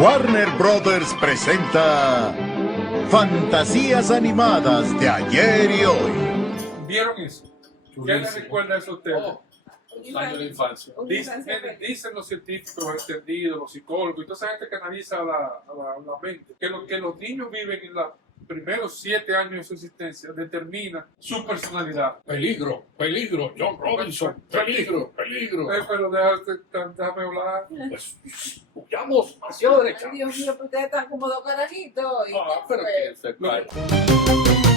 Warner Brothers presenta Fantasías animadas de ayer y hoy. ¿Vieron eso? ¿Qué les recuerda eso a ustedes? Los años de infancia. Dicen los científicos, los entendidos, los psicólogos y toda esa gente que analiza la mente, que lo que los niños viven en los primeros 7 años de su existencia determina su personalidad. Peligro, peligro, John Robinson, peligro, peligro. Pero déjame hablar. Pues, huyamos hacia la derecha. Ay, Dios mío, ustedes están como dos carajitos. ¿Y Ah, qué pero fue? que se cae.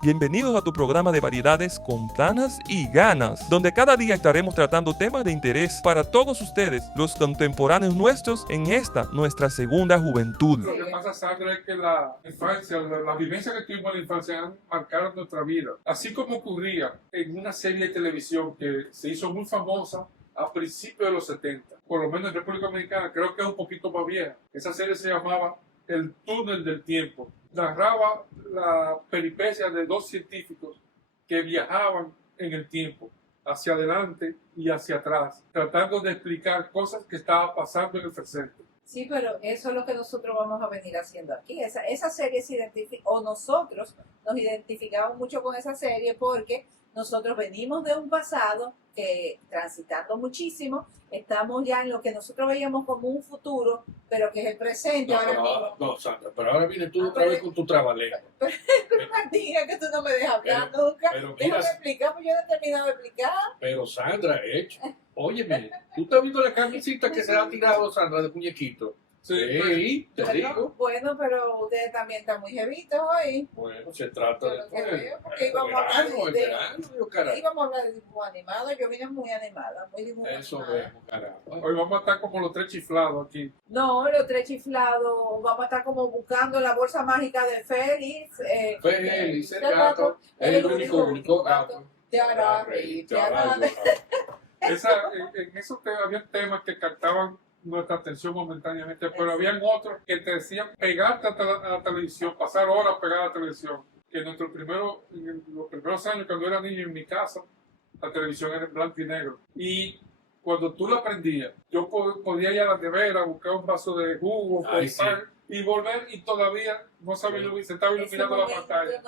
Bienvenidos a tu programa de variedades con ganas y ganas, donde cada día estaremos tratando temas de interés para todos ustedes, los contemporáneos nuestros, en esta, nuestra segunda juventud. Lo que pasa, Sandra, es que la infancia, la vivencia que tuvimos en la infancia han marcado nuestra vida. Así como ocurría en una serie de televisión que se hizo muy famosa a principios de los 70, por lo menos en República Dominicana, creo que es un poquito más vieja. Esa serie se llamaba El Túnel del Tiempo. Narraba la peripecia de 2 científicos que viajaban en el tiempo, hacia adelante y hacia atrás, tratando de explicar cosas que estaban pasando en el presente. Sí, pero eso es lo que nosotros vamos a venir haciendo aquí. Esa serie se identifica, o nosotros nos identificamos mucho con esa serie porque nosotros venimos de un pasado que, transitando muchísimo, estamos ya en lo que nosotros veíamos como un futuro, pero que es el presente ahora mismo. No, Sandra, pero ahora vienes tú otra vez con tu trabalengua. Pero Martina, que tú no me dejas hablar nunca. pero Déjame mira- explicar, pues yo no he terminado de explicar. Pero Sandra, óyeme, tú estás viendo la camisita que se ha tirado Sandra de muñequito. Sí, te digo. Bueno, pero ustedes también están muy jevitos hoy. Bueno, se trata Yo de lo que veo, porque íbamos a hablar el de- verano, Dios, carajo. íbamos a hablar de dibujos animados. Yo vine muy animada, muy dibujos Eso animados. vemos, carajo. Hoy vamos a estar como los 3 chiflados aquí. No, los 3 chiflados, vamos a estar como buscando la bolsa mágica de Félix. Félix, el gato, el único gato. Te hará reír, te hará reír. En esos había temas que captaban nuestra atención momentáneamente, pero habían otros que te decían pegarte a la televisión, pasar horas pegado a la televisión. Que en los primeros años, cuando era niño en mi casa, la televisión era en blanco y negro. Y cuando tú la prendías, yo podía ir a la nevera, buscar un vaso de jugo, Ay, comprar, y volver, y todavía no sabía, se estaba Ese iluminando la momento pantalla.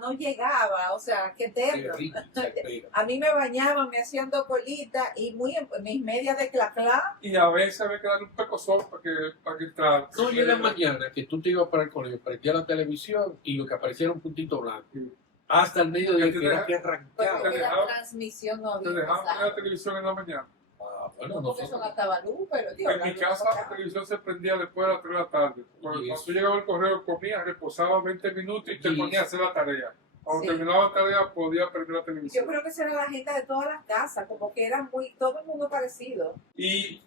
no llegaba, o sea, qué Qué eterno. rico se pega. A mí me bañaban, me hacían 2 colitas y mis medias de claclá. Y a veces había que darle un pecozón para que entrara. No, y en la mañana que tú te ibas para el colegio, prendías la televisión y lo que aparecía era un puntito blanco. Sí. Hasta el mediodía Que que te era deja- que Porque arrancaba. te la dejaba- transmisión no Te había dejaban ver pasado. la televisión en la mañana. Ah, bueno, No, porque eso nosotros. gastaba luz, pero digo, En mi casa la televisión se prendía después de las 3 de la tarde. Cuando Y tú eso. llegabas al correo, comías, reposabas 20 minutos y te Y ponías a hacer la tarea. Cuando Sí. terminaba la tarea, podías prender la yo televisión. creo que esa era la agenda de todas las casas, como que era todo el mundo parecido. Y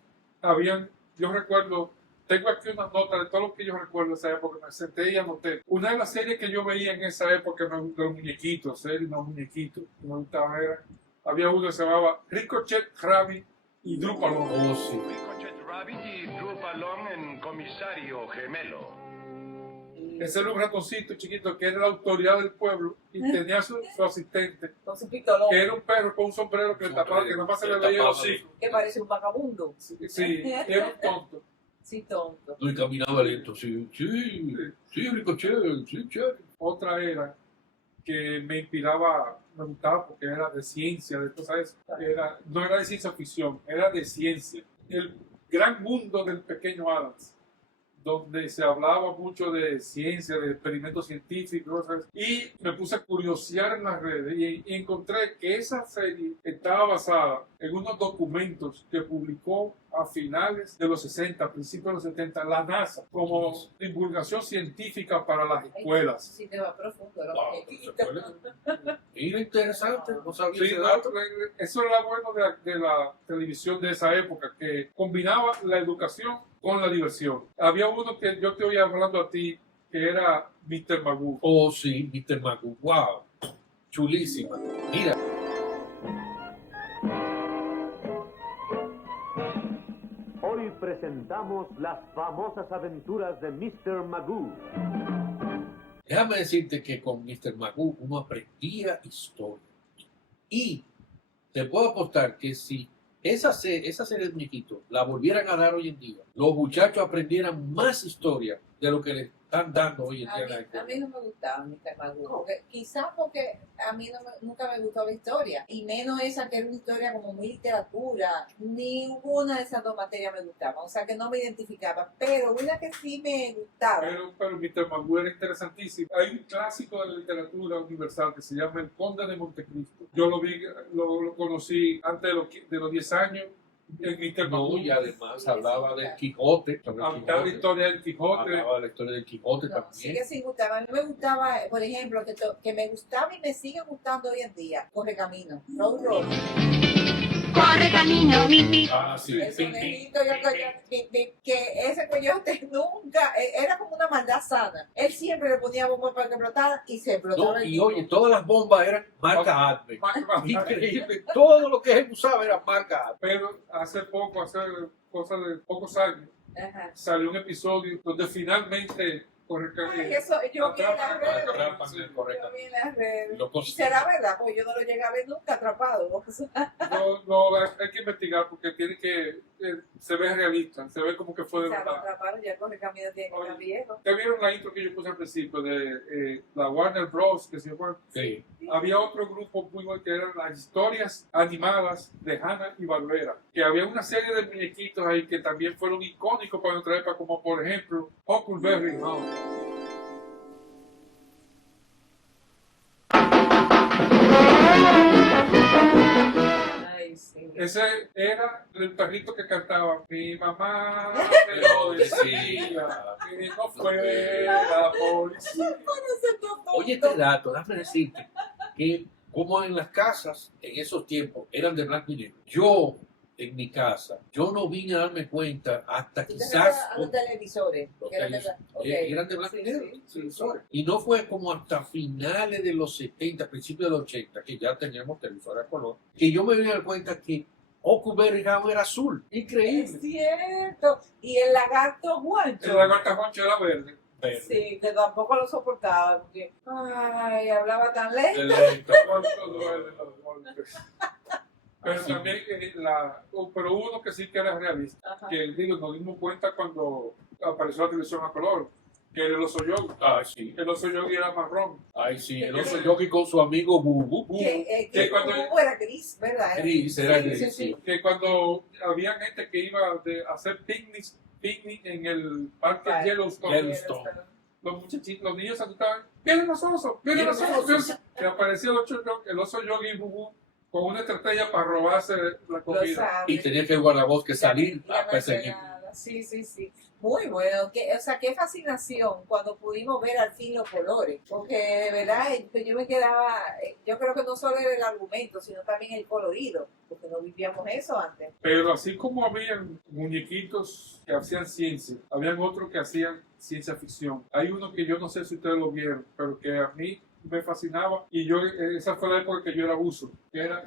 yo recuerdo, tengo aquí una nota de todo lo que yo recuerdo de esa época, me senté y anoté. Una de las series que yo veía en esa época, de los muñequitos, los muñequitos, que me gustaba era, había uno que se llamaba Ricochet, Rabbit y Drupalón. Oh, sí. Ricochet Rabbit y Drupalón en comisario gemelo. Ese era un ratoncito chiquito que era la autoridad del pueblo y tenía su asistente, Con su pistolón, que era un perro con un sombrero que le tapaba, que nomás se le veía los hijos. que parece un vagabundo. Sí, era un tonto. Sí, tonto. No, y caminaba lento, sí, Ricochet, sí, chévere. Otra era que me inspiraba, me gustaba porque era de ciencia, de cosas eso. No era de ciencia ficción, era de ciencia. El gran mundo del pequeño Adams, donde se hablaba mucho de ciencia, de experimentos científicos, cosas. Y me puse a curiosear en las redes y encontré que esa serie estaba basada en unos documentos que publicó a finales de los 60, principios de los 70, la NASA, como divulgación científica para las escuelas. Sí, te va profundo. ¿No? Wow, se puede. Mira, interesante, no sabía Sí, ese no, dato. eso era bueno de la televisión de esa época, que combinaba la educación con la diversión. Había uno que yo te oía hablando a ti, que era Mr. Magoo. Oh, sí, Mr. Magoo, wow, chulísima. Mira, Hoy presentamos las famosas aventuras de Mr. Magoo. déjame decirte que con Mr. Magoo uno aprendía historia. Y te puedo apostar que si esa serie de muñequitos la volvieran a dar hoy en día, los muchachos aprendieran más historia de lo que le están dando hoy en día. A mí no me gustaba Mr. Magoo, quizás porque a mí nunca me gustó la historia, y menos esa que era una historia como muy literatura, ninguna de esas dos materias me gustaba, o sea que no me identificaba, pero una que sí me gustaba. Pero Mr. Magoo era interesantísimo. Hay un clásico de la literatura universal que se llama El Conde de Montecristo. Yo lo conocí antes de los 10 años. En Mr. Magoo. Y además hablaba del Quijote. Hablaba la historia del Quijote. Hablaba de la historia del Quijote también. Sigue sin gustarme. A mí me gustaba, por ejemplo, que me gustaba y me sigue gustando hoy en día, Correcamino, Road Road. Corre camino, Sí. Ese conejito, que ese coyote nunca, era como una maldad sana. Él siempre le ponía bombas para que explotara y se explotaba. Y oye, todas las bombas eran marca Adme. Increíble. Todo lo que él usaba era marca Adme. Pero hace cosa de pocos años, Ajá. salió un episodio donde finalmente Ay, eso, yo vi en las redes. Correcto. Yo vi en las redes. Lo Y consiguió. será verdad, porque yo no lo llegué a ver nunca atrapado. O sea, no, hay que investigar porque tiene que se ve realista, se ve como que fue de lo verdad. atraparon, ya Correcamino tiene que estar viejo. ¿Ustedes vieron la intro que yo puse al principio de la Warner Bros? Que se llama? Sí. Había otro grupo muy bueno que eran las historias animadas de Hanna y Barbera, que había una serie de muñequitos ahí que también fueron icónicos para nuestra época, como por ejemplo Huckleberry Hound. Ay, sí. Ese era el perrito que cantaba mi mamá me lo decía que no fue la policía. Oye, este dato, déjame decirte que como en las casas en esos tiempos eran de blanco y negro, yo en mi casa, yo no vine a darme cuenta hasta quizás A los televisores. los que eran de- televisores, ok. eran de blanco y Sí, negro, sí, televisores. Y no fue como hasta finales de los 70, principios de los 80, que ya teníamos televisores a color, que yo me vine a dar cuenta que Huckleberry Hound era azul. Es Increíble. cierto. Y el lagarto Juancho. El lagarto Juancho era verde. Verde. Sí, que tampoco lo soportaba. Porque, ay, hablaba tan lento. Lento. Cuánto duele los golpes. Pero también pero uno que sí que era realista, Ajá. que digo, nos dimos cuenta cuando apareció la televisión a color, que era el oso yogi. Ay, sí. El oso yogi era marrón. Ay, sí. El oso yogi con su amigo Bubu. Que cuando- Hugo era gris, ¿verdad? Gris, era Sí, gris, sí, sí. sí. Que cuando había gente que iba a hacer picnic en el parque Claro. Yellowstone, Yellowstone. los muchachitos, los niños se asustaban, ¡vienen los osos! ¡Vienen los Vienen los osos! osos. Que aparecía el oso yogi y Bubu con una estrategia para robarse la Lo comida. sabe. Y tenía que el guardabosque salir Y la a perseguir. mermelada. Sí, sí, sí. Muy bueno. O sea, qué fascinación cuando pudimos ver al fin los colores. Porque de verdad yo me quedaba, yo creo que no solo era el argumento, sino también el colorido, porque no vivíamos eso antes. Pero así como habían muñequitos que hacían ciencia, habían otros que hacían ciencia ficción. Hay uno que yo no sé si ustedes lo vieron, pero que a mí me fascinaba y yo esa fue la época que yo era buzo, que era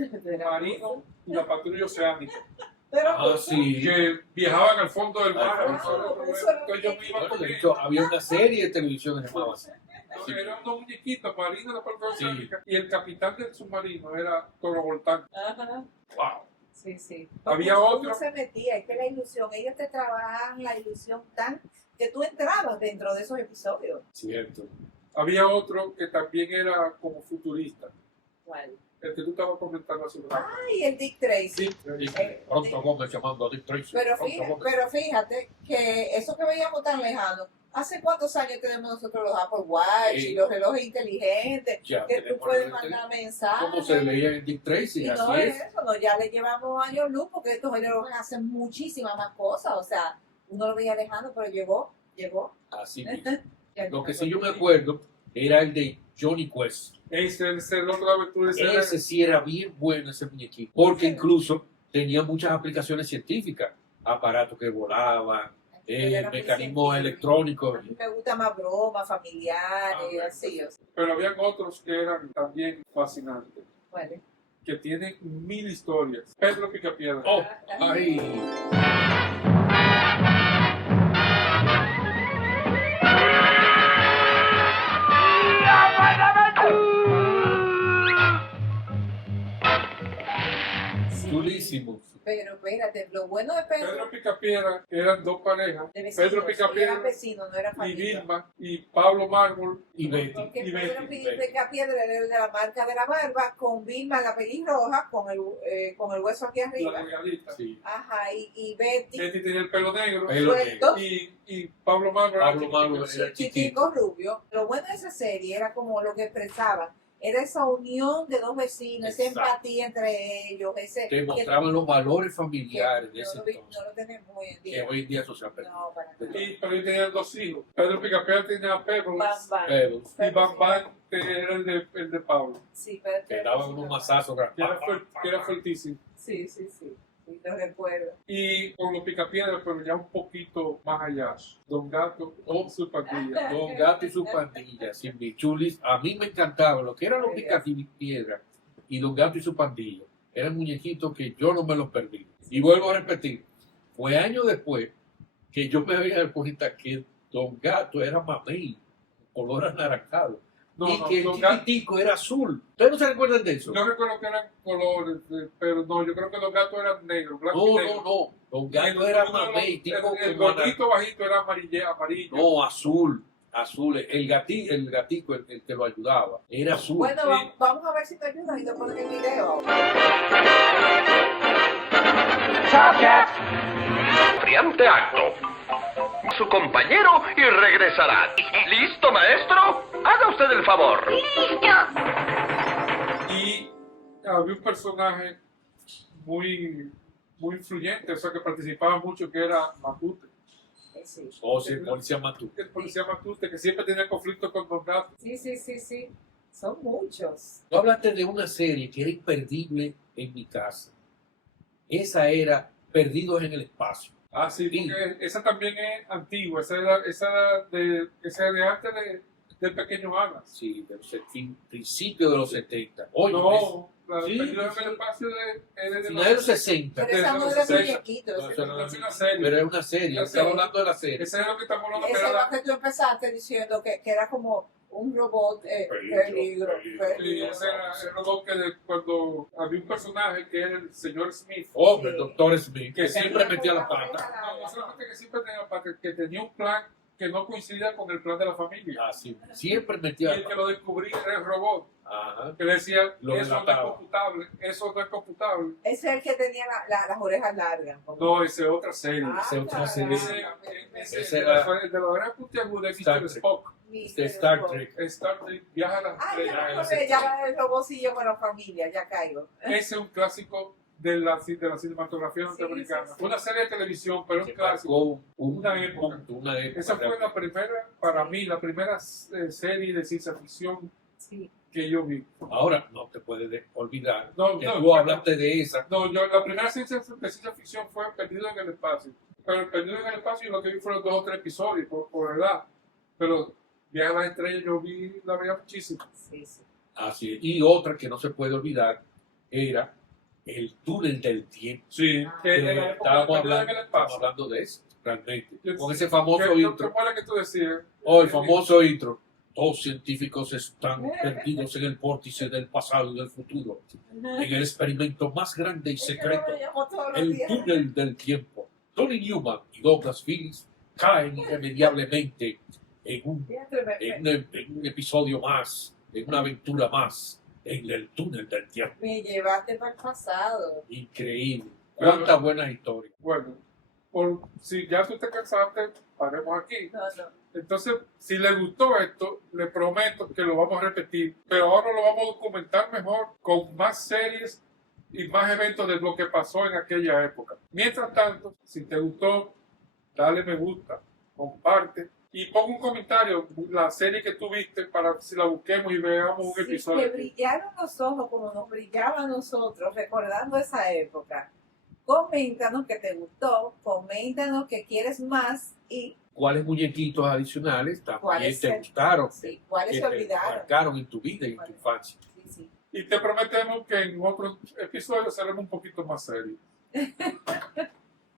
Marino y la Patrulla Oceánica, Pero Ah, sí. que viajaban al fondo del mar. Ah, Entonces yo me iba Bueno, con de ellos. hecho, había una serie de televisión que se llamaba así. Sí. Eran unos muñequitos, Marino y la Patrulla Sí. Oceánica, y el capitán del submarino era Toro Voltán. Ajá. ¡Wow! Sí, sí. Había Uno otro. se metía, es que la ilusión, ellos te trabajan la ilusión tan que tú entrabas dentro de esos episodios. Cierto. Había otro que también era como futurista, ¿Cuál? el que tú estabas comentando hace un rato. Ay, el Dick Tracy. Sí, Pronto Gómez llamando a Dick Tracy. Pero fíjate que eso que veíamos tan lejano, ¿hace cuántos años tenemos nosotros los Apple Watch Sí. y los relojes inteligentes? Ya Que tú tenemos puedes el- mandar mensajes. ¿Cómo se veía en Dick Tracy? Y Así no es es. eso, no, ya le llevamos años luz porque estos relojes hacen muchísimas más cosas. O sea, uno lo veía lejano, pero llegó. Así mismo. Ya Lo que llegó. sí yo me acuerdo era el de Johnny Quest. ese el otro aventura, Ese sí era bien bueno, ese muñequito. Porque incluso tenía muchas aplicaciones científicas. Aparatos que volaban, Era muy mecanismos científico. electrónicos. A mí me gusta más bromas familiares, Ah, así. O sea, pero habían otros que eran también fascinantes, bueno. que tienen 1000 historias. Pedro Picapiedra. Oh, ay. chulísimos. Pero espérate, lo bueno de Pedro, Pedro Picapiedra eran dos parejas, de vecinos, Pedro Picapiedra eran vecinos, no eran y familia. Vilma y Pablo Mármol Y Betty. Porque y Pedro Betty. Picapiedra era el de la marca de la barba, con Vilma la pelirroja, con el hueso aquí la arriba. delgadita. Sí. Ajá, y Betty, Betty tenía el pelo negro Pelo suelto, y Pablo Mármol era Pablo Mármol chiquitico. era chiquitico, rubio. Lo bueno de esa serie era como lo que expresaban. Era esa unión de dos vecinos, esa Exacto. empatía entre ellos, ese Te mostraban los valores que familiares de ese no entonces, lo tenemos hoy en que día. hoy en día eso se ha perdido. No, para nada. Pero ellos tenían dos hijos. Pedro Picapiedra tenía a Pebbles Bam, bam. Pero y Bam Bam que era el de Pablo, Sí, pero que daban unos mazazos grandes. que era fuertísimo. Sí, lo recuerdo. Y con los Picapiedra, pero ya un poquito más allá. Don Gato con su pandilla. Don Gato y su pandilla, sin bichulis. A mí me encantaba lo que eran los Picapiedra y Don Gato y su pandilla. Eran muñequitos que yo no me los perdí. Y vuelvo a repetir, fue años después que yo me había dado cuenta que Don Gato era mamey, color anaranjado. Y que el Don Gato, chiquitico era azul. ¿Ustedes no se recuerdan de eso? yo recuerdo que eran colores, pero no, yo creo que Don Gato era negro, blanco y negro. No. Don Gato era mamey, tipo el como gordito bajito era amarillo. no, azul. El gatico, el que lo ayudaba, era azul. Bueno, Sí. vamos a ver si te ayudan y te ponen el video. Friante acto. Su compañero y regresará. ¿Listo, maestro? Haga usted el favor. Y había un personaje muy influyente, o sea, que participaba mucho, que era Matute. Sí. O si el policía mató. El policía Matute, que siempre tenía conflicto con Don Gato. Sí. Son muchos. Tú hablaste de una serie que era imperdible en mi casa. Esa era Perdidos en el Espacio. Ah, sí, porque esa también es antigua, esa era de antes del Pequeño Alas. Sí, de los principios de los 70. Oye, No, la sí, de Perdidos sí. en el Espacio es de final de los 60. Pero esa no era Sí. muñequito. No, eso no es una serie. Pero es una serie. Una Estamos serie. hablando de la serie. Esa es lo que estamos hablando, que Esa era es lo que tú empezaste diciendo, que era como un robot peligro. Sí, ese era el robot cuando había un personaje que era el señor Smith. Hombre, el doctor Smith, que Sí. siempre metía la pata. No solamente que siempre tenía parte, que tenía un plan que no coincidía con el plan de la familia. Así, siempre Y metía el la que lo descubría era el robot, Ajá. que decía, Lo eso no es delataba. computable, eso no es computable. Ese es el que tenía las orejas largas. No, esa es otra serie. esa es otra serie. Ese era- de la oreja puntiaguda de Star Mr. Trek. Spock. De Star Trek. Star Trek, Viaja a las Ah, estrellas. ya me acordé, ya el robocillo con la familia, ya caigo. Ese es un clásico de la cinematografía Sí, norteamericana. sí, sí. Una serie de televisión, pero un Que clásico. marcó Una época. Una época. Esa fue la primera, para mí, la primera serie de ciencia ficción Sí. que yo vi. Ahora no te puedes olvidar No, que no, tú hablaste de esa. No, la primera de ciencia ficción fue Perdido en el Espacio. Pero Perdido en el Espacio lo que vi fueron 2 o 3 episodios, por edad. Pero Viaje a las Estrellas yo la veía muchísimo. Sí. Así es. Y otra que no se puede olvidar era El Túnel del Tiempo. Sí, que en la época de Estábamos Perdido en el Espacio. hablando de eso, realmente. Yo- Con ese famoso ¿Qué intro. fue la que tú decías? Oh, el famoso intro. Dos científicos están perdidos en el vórtice del pasado y del futuro. En el experimento más grande y secreto. El túnel del tiempo. Tony Newman y Douglas Phillips caen irremediablemente en un episodio más, en una aventura más, en el túnel del tiempo. Me llevaste para el pasado. Increíble. Cuántas buenas historias. Bueno, si ya tú te cansaste, paremos aquí. No. Entonces, si le gustó esto, le prometo que lo vamos a repetir, pero ahora lo vamos a documentar mejor con más series y más eventos de lo que pasó en aquella época. Mientras tanto, si te gustó, dale me gusta, comparte y pon un comentario, la serie que tú viste, para si la busquemos y veamos un Si episodio. te brillaron los ojos como nos brillaban nosotros recordando esa época, coméntanos que te gustó, coméntanos que quieres más y ¿Cuáles muñequitos adicionales también ¿Cuáles te se- gustaron? sí, cuáles Que se te olvidaron. marcaron en tu vida y en tu infancia. Sí. Y te prometemos que en otros episodios seremos un poquito más serios.